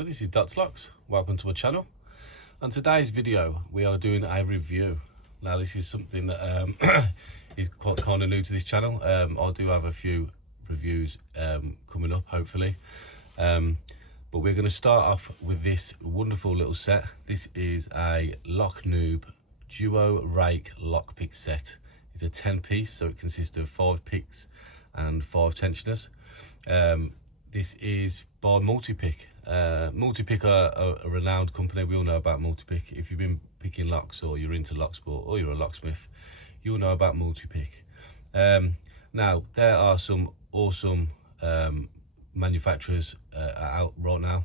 everybody, this is Dots Locks. Welcome to my channel. On today's video we are doing a review. Now this is something that is quite kind of new to this channel. I do have a few reviews coming up hopefully, but we're going to start off with this wonderful little set. This is a Noob Duo Rake Lock pick set. It's a 10 piece, so it consists of 5 picks and 5 tensioners. This is by Multi-Pick. Multi-Pick are a renowned company. We all know about Multi-Pick. If you've been picking locks, or you're into lock sport, or you're a locksmith, you'll know about Multi-Pick. Now there are some awesome manufacturers out right now,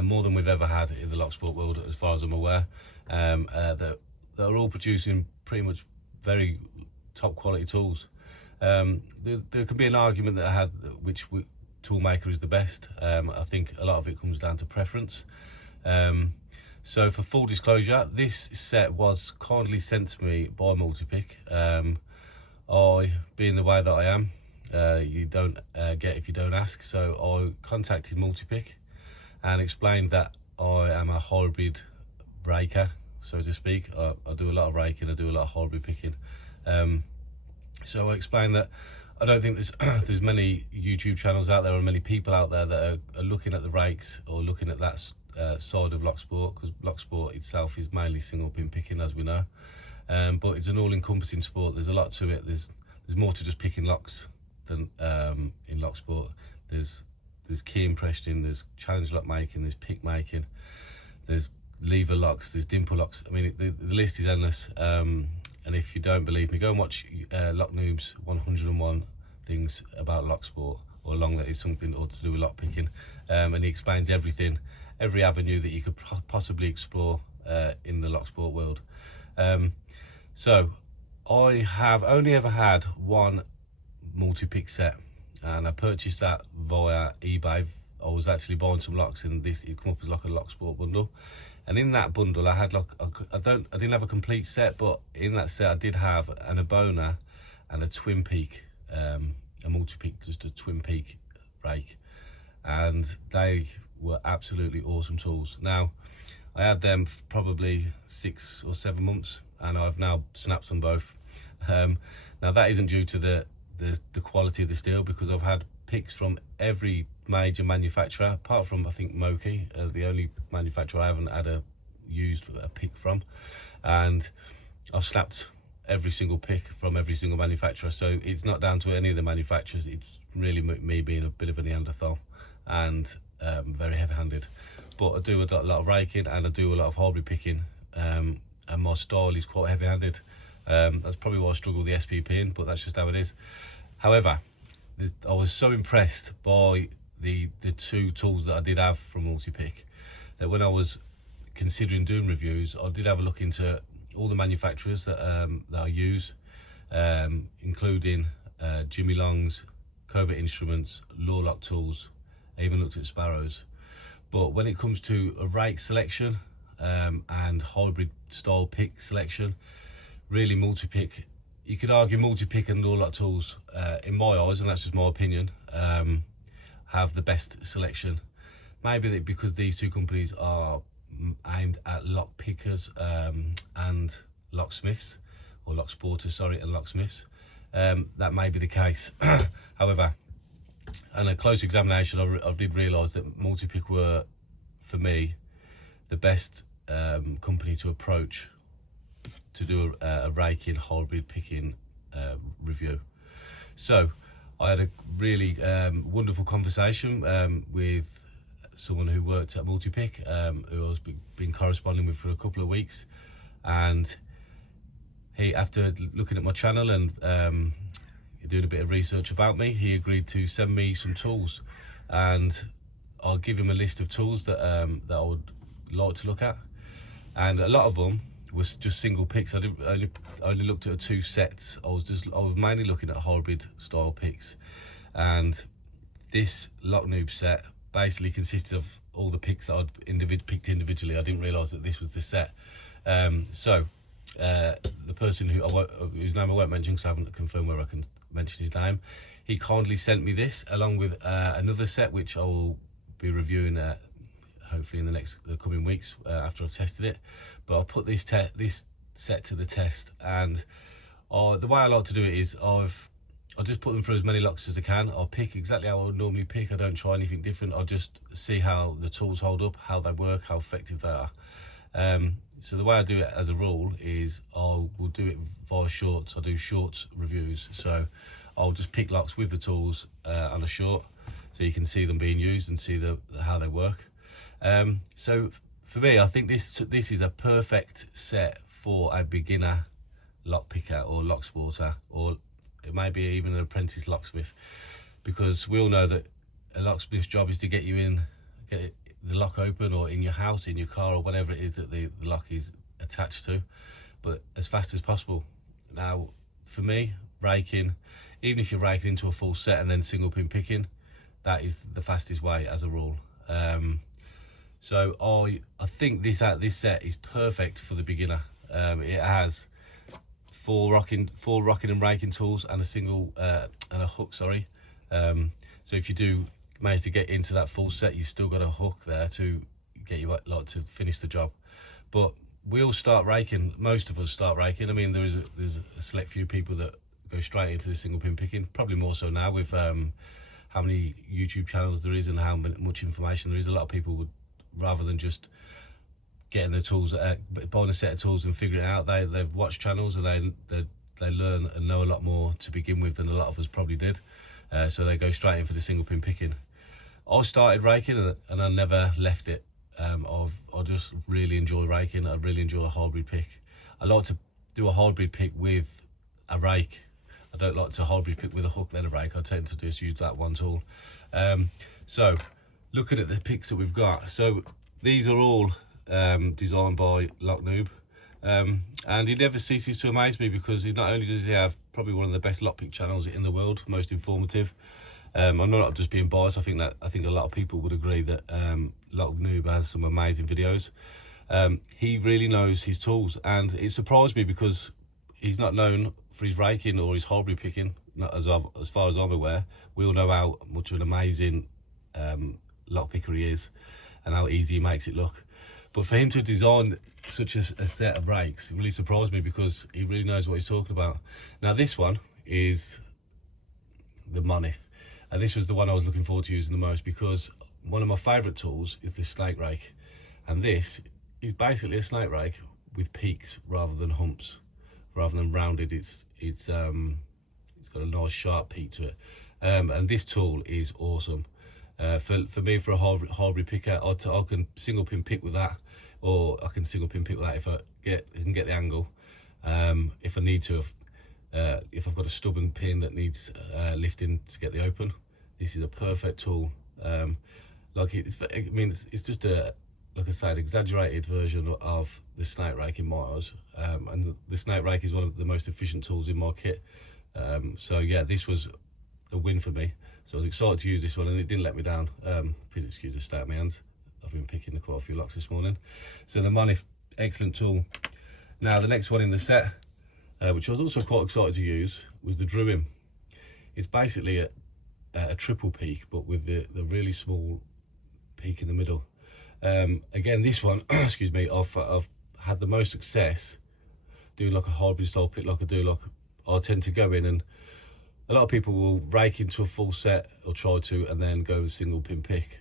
more than we've ever had in the lock sport world as far as I'm aware, that are all producing pretty much very top quality tools. There could be an argument that I had which tool maker is the best. I think a lot of it comes down to preference. So for full disclosure, this set was kindly sent to me by Multi-Pick. I, being the way that I am, you don't get if you don't ask, so I contacted Multi-Pick and explained that I am a hybrid raker, so to speak. I do a lot of raking, I do a lot of hybrid picking. So I explained that I don't think there's many YouTube channels out there or many people out there that are looking at the rakes or looking at that side of lock sport, because lock sport itself is mainly single pin picking, as we know. But it's an all-encompassing sport. There's a lot to it. There's more to just picking locks than in lock sport. There's key impressioning, there's challenge lock making, there's pick making, there's lever locks, there's dimple locks. I mean, the list is endless. And if you don't believe me, go and watch Lock Noob's 101 things about lock sport, or along that is something or to do with lock picking, and he explains everything, every avenue that you could possibly explore in the lock sport world. So I have only ever had one Multi-Pick set, and I purchased that via eBay. I was actually buying some locks, and it come up as like a lock sport bundle. And in that bundle, I had like I didn't have a complete set, but in that set I did have an Abona and a twin peak, a Multi-Pick, just a twin peak rake, and they were absolutely awesome tools. Now I had them for probably 6 or 7 months, and I've now snapped them both. Now that isn't due to the quality of the steel, because I've had picks from every major manufacturer apart from, I think, Moki, the only manufacturer I haven't had used a pick from, and I've snapped every single pick from every single manufacturer. So it's not down to any of the manufacturers, it's really me being a bit of a Neanderthal and very heavy-handed. But I do a lot of raking and I do a lot of hybrid picking, and my style is quite heavy-handed. That's probably why I struggle with the SPP in, but that's just how it is. However, I was so impressed by the 2 tools that I did have from Multi-Pick that when I was considering doing reviews, I did have a look into all the manufacturers that I use, including Jimmy Long's, Covert Instruments, Law Lock Tools. I even looked at Sparrows. But when it comes to a rake selection and hybrid style pick selection, really Multi-Pick, you could argue Multi-Pick and Law Lock Tools, in my eyes, and that's just my opinion, have the best selection. Maybe because these 2 companies are aimed at lock pickers and locksmiths, or lock sporters, sorry, and locksmiths. That may be the case. However, on a close examination, I did realise that Multi-Pick were, for me, the best company to approach to do a raking, hybrid picking review. So I had a really wonderful conversation with someone who worked at Multi-Pick, who I've been corresponding with for a couple of weeks, and he, after looking at my channel and doing a bit of research about me, he agreed to send me some tools, and I'll give him a list of tools that I would like to look at. And a lot of them was just single picks. I only looked at 2 sets. I was mainly looking at hybrid style picks, and this Lock Noob set basically consisted of all the picks that I'd picked individually. I didn't realise that this was the set. So the person whose name I won't mention because I haven't confirmed where I can mention his name, he kindly sent me this along with another set which I will be reviewing hopefully in the coming weeks after I've tested it. But I'll put this set to the test, and the way I like to do it is I'll just put them through as many locks as I can. I'll pick exactly how I would normally pick. I don't try anything different. I'll just see how the tools hold up, how they work, how effective they are. So the way I do it as a rule is I will do it via shorts. I do shorts reviews. So I'll just pick locks with the tools on a short, so you can see them being used and see how they work. So for me, I think this is a perfect set for a beginner lock picker or lock sporter, or it may be even an apprentice locksmith, because we all know that a locksmith's job is to get the lock open, or in your house, in your car, or whatever it is that the lock is attached to, but as fast as possible. Now for me, raking, even if you're raking into a full set and then single pin picking, that is the fastest way as a rule. So I think this set is perfect for the beginner. It has four rocking and raking tools and a single and a hook, sorry. So if you do manage to get into that full set, you've still got a hook there to get you to finish the job. But we all start raking. Most of us start raking. I mean, there's a select few people that go straight into the single pin picking, probably more so now with how many YouTube channels there is and how much information there is. A lot of people would, rather than just getting the tools, buying a set of tools and figuring it out, they've watched channels and they learn and know a lot more to begin with than a lot of us probably did. So they go straight in for the single pin picking. I started raking and I never left it. I just really enjoy raking. I really enjoy a hybrid pick. I like to do a hybrid pick with a rake. I don't like to hybrid pick with a hook then a rake. I tend to just use that one tool. So looking at the picks that we've got, so these are all designed by Noob, and he never ceases to amaze me, because not only does he have probably one of the best lockpick channels in the world, most informative. I'm not just being biased. I think a lot of people would agree that Noob has some amazing videos. He really knows his tools, and it surprised me because he's not known for his raking or his hybrid picking. Not as far as I'm aware. We all know how much of an amazing lock picker he is and how easy he makes it look. But for him to design such a set of rakes, it really surprised me, because he really knows what he's talking about. Now this one is the Monith, and this was the one I was looking forward to using the most, because one of my favourite tools is the snake rake, and this is basically a snake rake with peaks rather than humps, rather than rounded. It's got a nice sharp peak to it, and this tool is awesome. For me, for a hybrid picker, I can single pin pick with that, or I can single pin pick with that if I can get the angle. If I need to, if I've got a stubborn pin that needs lifting to get the open, this is a perfect tool. It's just like I said, an exaggerated version of the snake rake in my eyes, and the snake rake is one of the most efficient tools in my kit. So yeah, this was a win for me. So I was excited to use this one, and it didn't let me down. Please excuse the state of my hands. I've been picking quite a few locks this morning. So the Monith, excellent tool. Now the next one in the set, which I was also quite excited to use, was the Duo. It's basically a triple peak, but with the really small peak in the middle. Again, this one, excuse me, I've had the most success doing like a hybrid style pick like I do. Like I tend to go in, and a lot of people will rake into a full set, or try to, and then go with single pin pick.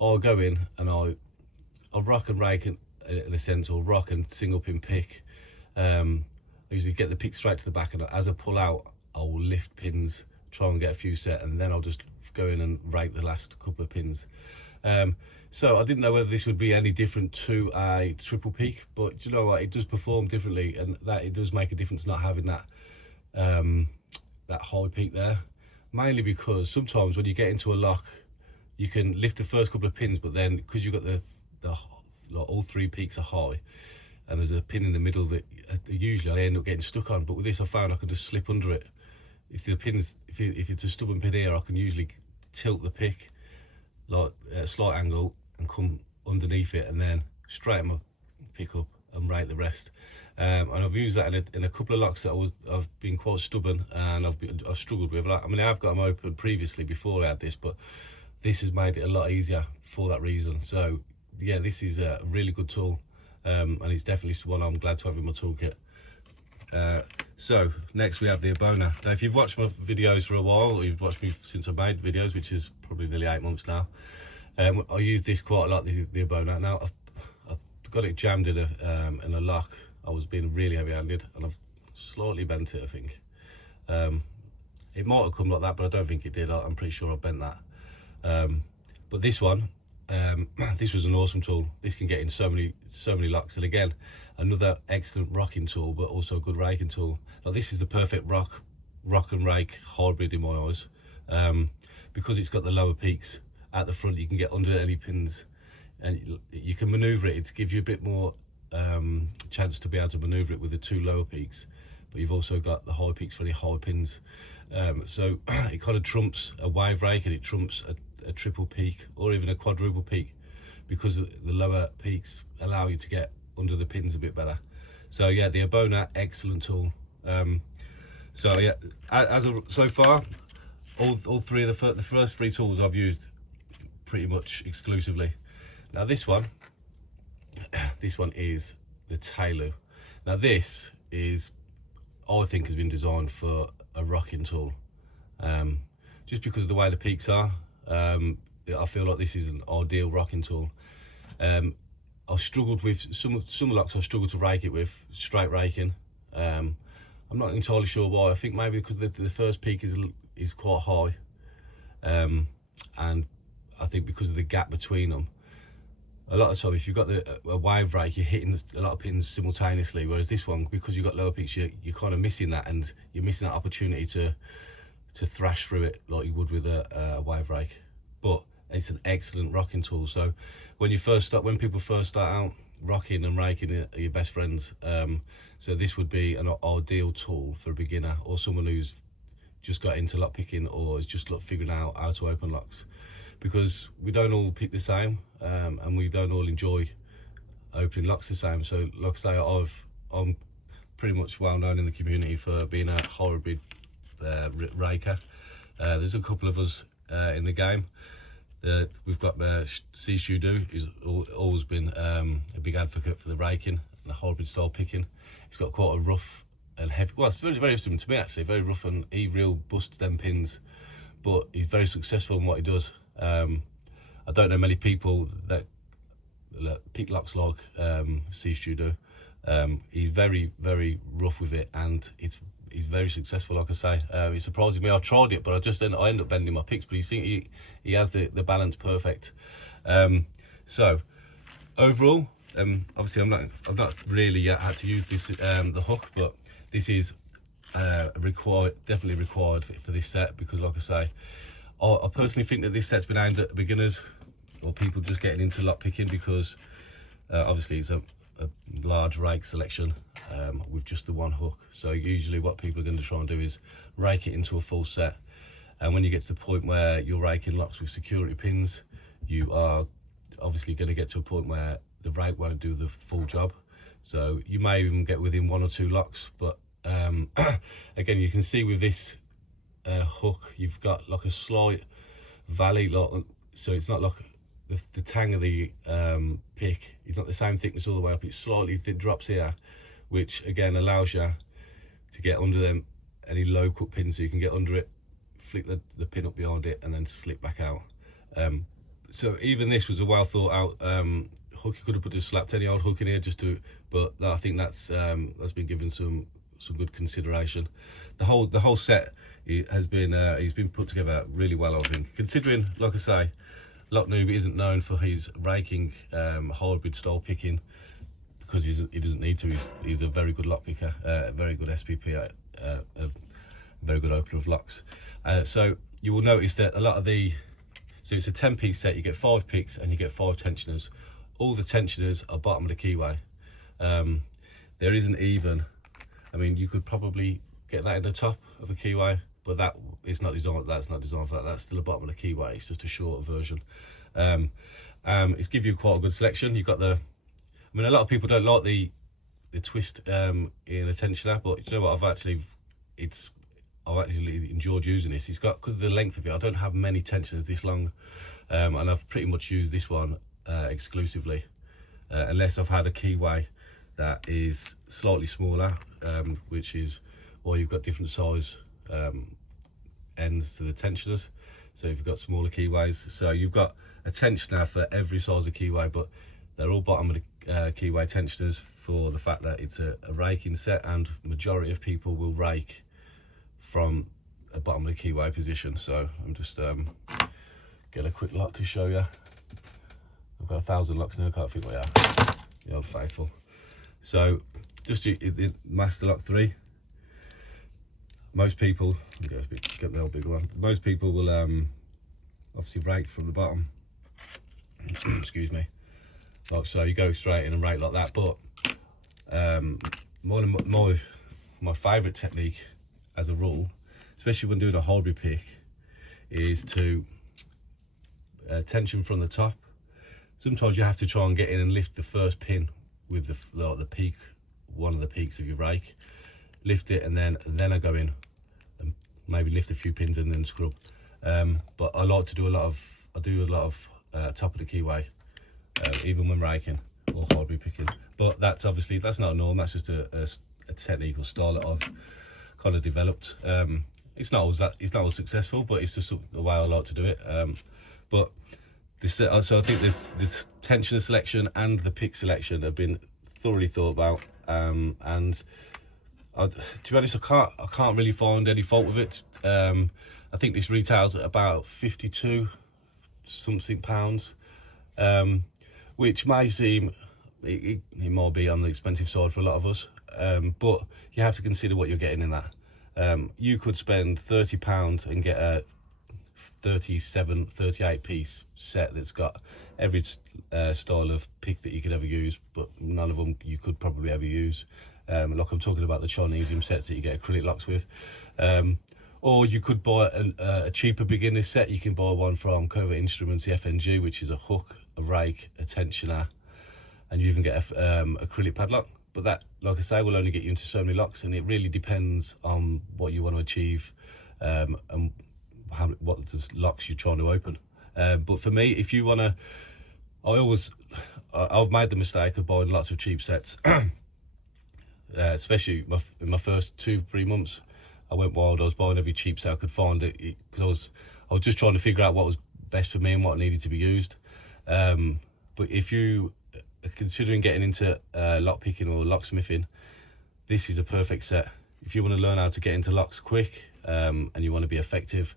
I'll go in and I'll rock and rake in a sense, or rock and single pin pick. I usually get the pick straight to the back, and as I pull out, I will lift pins, try and get a few set, and then I'll just go in and rake the last couple of pins. So I didn't know whether this would be any different to a triple peak, but you know what, it does perform differently, and that it does make a difference not having that that high peak there, mainly because sometimes when you get into a lock, you can lift the first couple of pins, but then because you've got all three peaks are high, and there's a pin in the middle that usually I end up getting stuck on. But with this, I found I could just slip under it. If the pins, if it's a stubborn pin here, I can usually tilt the pick like at a slight angle and come underneath it, and then straighten my pick up and rake the rest. And I've used that in a couple of locks that I've been quite stubborn, and I've struggled with. I mean, I've got them open previously before I had this, but this has made it a lot easier for that reason. So yeah, this is a really good tool, and it's definitely one I'm glad to have in my toolkit. So next we have the Abona. Now if you've watched my videos for a while, or you've watched me since I made videos, which is probably nearly 8 months now, I use this quite a lot, the Abona. Now I've got it jammed in a lock. I was being really heavy-handed and I've slightly bent it, I think. It might have come like that, but I don't think it did. I'm pretty sure I bent that. But this one, this was an awesome tool. This can get in so many locks, and again, another excellent rocking tool, but also a good raking tool. Now this is the perfect rock and rake hybrid in my eyes, because it's got the lower peaks at the front. You can get under any pins, and you can maneuver it. It gives you a bit more chance to be able to maneuver it with the 2 lower peaks, but you've also got the high peaks for any high pins. So it kind of trumps a wave rake, and it trumps a triple peak or even a quadruple peak, because the lower peaks allow you to get under the pins a bit better. So yeah, the Abona, excellent tool. So yeah, so far, all three of the first 3 tools I've used pretty much exclusively. Now this one is the Tailoo. Now this is, I think, has been designed for a rocking tool, just because of the way the peaks are. I feel like this is an ideal rocking tool. I've struggled with some locks. I struggled to rake it with straight raking. I'm not entirely sure why. I think maybe because the first peak is quite high, and I think because of the gap between them. A lot of time, if you've got a wave rake, you're hitting a lot of pins simultaneously. Whereas this one, because you've got lower peaks, you're kind of missing that, and you're missing that opportunity to thrash through it like you would with a wave rake. But it's an excellent rocking tool. So when people first start out, rocking and raking are your best friends. So this would be an ideal tool for a beginner or someone who's just got into lock picking or is just figuring out how to open locks, because we don't all pick the same, and we don't all enjoy opening locks the same. So like I say, I'm pretty much well known in the community for being a hybrid raker. There's a couple of us in the game. We've got Duo, who's always been a big advocate for the raking and the hybrid style picking. He's got quite a rough and heavy, well, it's very similar to me actually, very rough, and he real busts them pins, but he's very successful in what he does. I don't know many people that pick locks like Duo do. He's very rough with it, and he's very successful, like I say. It surprises me. I tried it, but I end up bending my picks, but he has the balance perfect. So overall, obviously I've not really yet had to use this the hook, but this is definitely required for this set, because like I say, I personally think that this set's been aimed at beginners or people just getting into lock picking, because obviously it's a large rake selection with just the one hook. So usually what people are going to try and do is rake it into a full set, and when you get to the point where you're raking locks with security pins, you are obviously going to get to a point where the rake won't do the full job. So you may even get within 1 or 2 locks, but again, you can see with this hook you've got like a slight valley, so it's not like the tang of the pick is not the same thickness all the way up. It slightly drops here, which again allows you to get under them any low cut pins, so you can get under it, flick the pin up behind it, and then slip back out. So even this was a well thought out hook. You could have just slapped any old hook in here but I think that's been given some good consideration. The whole set has been he's been put together really well, I think, considering, like I say, Noob isn't known for his raking hybrid style picking, because he doesn't need to. He's a very good lock picker, a very good SPP, a very good opener of locks. So you will notice that a lot of so it's a 10-piece set. You get 5 picks and you get 5 tensioners. All the tensioners are bottom of the keyway. There isn't even, I mean, you could probably get that in the top of a keyway, but that's not designed for that. That's still the bottom of the keyway. It's just a shorter version. It's give you quite a good selection. You've got a lot of people don't like the twist in a tensioner, but you know what, I've actually enjoyed using this. It's got, because of the length of it, I don't have many tensioners this long, and I've pretty much used this one exclusively, unless I've had a keyway that is slightly smaller, which is, or you've got different size ends to the tensioners. So if you've got smaller keyways, so you've got a tensioner for every size of keyway, but they're all bottom of the keyway tensioners for the fact that it's a raking set, and majority of people will rake from a bottom of the keyway position. So I'm just get a quick lock to show you. I've got 1,000 locks now, I can't think what they are. The old faithful. So just the Master Lock 3. Most people, get the old big one. Most people will obviously rake from the bottom. Excuse me. Like so, you go straight in and rake like that. But my favourite technique, as a rule, especially when doing a hybrid pick, is to tension from the top. Sometimes you have to try and get in and lift the first pin with the peak, one of the peaks of your rake. Lift it, and then I go in and maybe lift a few pins and then scrub. But I like to do a lot of top of the keyway, even when raking or hybrid picking. But that's not a norm. That's just a technique or style that I've kind of developed. It's not always successful, but it's just the way I like to do it. But so I think this tensioner selection and the pick selection have been thoroughly thought about, and to be honest, I can't really find any fault with it. I think this retails at about 52 something pounds, which may seem it might be on the expensive side for a lot of us, but you have to consider what you're getting in that. You could spend £30 and get a 38 piece set that's got every style of pick that you could ever use, but none of them you could probably ever use. Like I'm talking about the Chinesium sets that you get acrylic locks with. Or you could buy a cheaper beginner set. You can buy one from Covert Instruments, the FNG, which is a hook, a rake, a tensioner, and you even get a acrylic padlock. But that, like I say, will only get you into so many locks, and it really depends on what you want to achieve, and what the locks you're trying to open. But for me, if you want to, I've made the mistake of buying lots of cheap sets, especially in my first 2-3 months. I went wild. I was buying every cheap set I could find, because I was just trying to figure out what was best for me and what needed to be used. But if you are considering getting into lock picking or locksmithing, this is a perfect set. If you want to learn how to get into locks quick, and you want to be effective,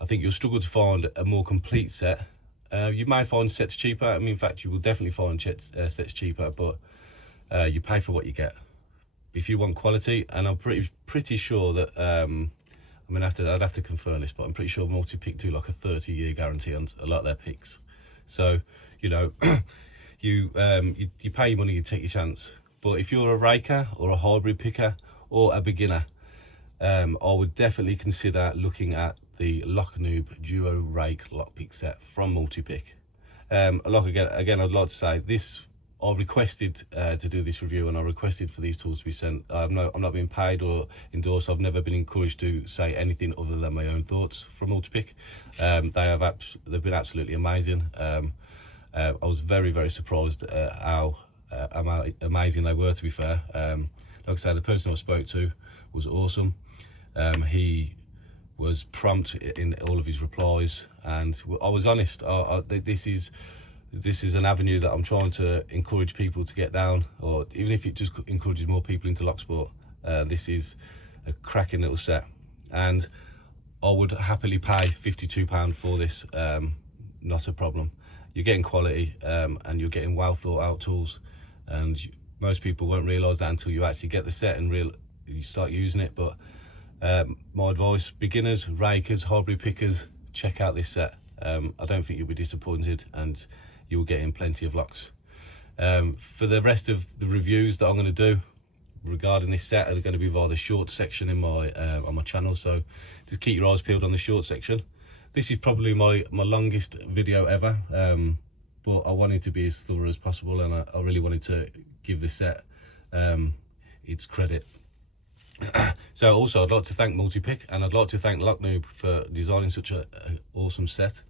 I think you'll struggle to find a more complete set. You may find sets cheaper. I mean, in fact, you will definitely find sets cheaper, but you pay for what you get. If you want quality, and I'm pretty sure that I mean, I'd have to confirm this, but I'm pretty sure Multi-Pick do like a 30-year guarantee on a lot of their picks. So, you know, you pay your money, you take your chance. But if you're a raker or a hybrid picker or a beginner, I would definitely consider looking at the Noob Duo Rake Lock pick set from Multi-Pick. Again, I'd like to say this. I requested to do this review, and I requested for these tools to be sent. I'm not being paid or endorsed. I've never been encouraged to say anything other than my own thoughts from Multi-Pick. They've been absolutely amazing. I was very, very surprised at how amazing they were, to be fair. Like I say, the person I spoke to was awesome. He was prompt in all of his replies, and I was honest. This is an avenue that I'm trying to encourage people to get down, or even if it just encourages more people into lock sport. This is a cracking little set, and I would happily pay £52 for this. Not a problem. You're getting quality, and you're getting well thought out tools, and most people won't realise that until you actually get the set and you start using it. But my advice: beginners, rakers, hybrid pickers, check out this set. I don't think you'll be disappointed, and you will get in plenty of locks. For the rest of the reviews that I'm going to do regarding this set are going to be via the short section in my on my channel, so just keep your eyes peeled on the short section. This is probably my longest video ever, but I wanted to be as thorough as possible, and I really wanted to give this set its credit. So also I'd like to thank Multi-Pick, and I'd like to thank Noob for designing such an awesome set.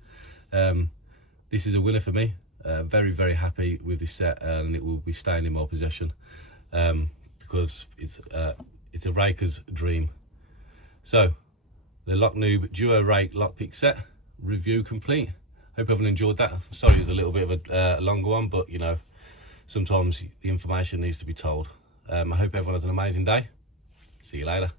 This is a winner for me. Very, very happy with this set, and it will be staying in my possession because it's a raker's dream. So, the Noob Duo Rake Lockpick set review complete. Hope everyone enjoyed that. Sorry it was a little bit of a longer one, but you know, sometimes the information needs to be told. I hope everyone has an amazing day. See you later.